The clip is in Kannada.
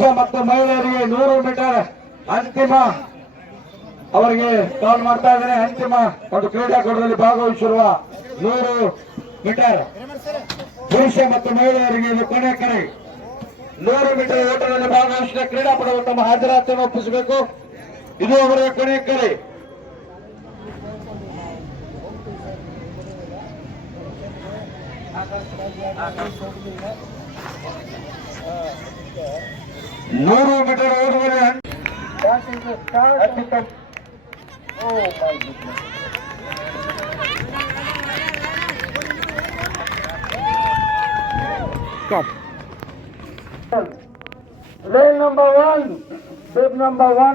ಪುರುಷ ಮತ್ತು ಮಹಿಳೆಯರಿಗೆ 100 ಮೀಟರ್ ಅಂತಿಮ ಅವರಿಗೆ ಕಾಲ್ ಮಾಡ್ತಾ ಇದ್ದೇನೆ. ಅಂತಿಮ ಒಂದು ಕ್ರೀಡಾಕೂಟದಲ್ಲಿ ಭಾಗವಹಿಸಿರುವ 100 ಮೀಟರ್ ಪುರುಷ ಮತ್ತು ಮಹಿಳೆಯರಿಗೆ ಇದು ಕೊನೆ ಕರೆ. 100 ಮೀಟರ್ ಓಟದಲ್ಲಿ ಭಾಗವಹಿಸಿದ ಕ್ರೀಡಾಪಟುಗಳು ತಮ್ಮ ಹಾಜರಾತಿಯನ್ನು ಒಪ್ಪಿಸಬೇಕು. ಇದು ಅವರ ಕೊನೆ ಕರೆ. ನೂರು metre ಓಡುವಲ್ಲಿ lane number 1, bib number 1.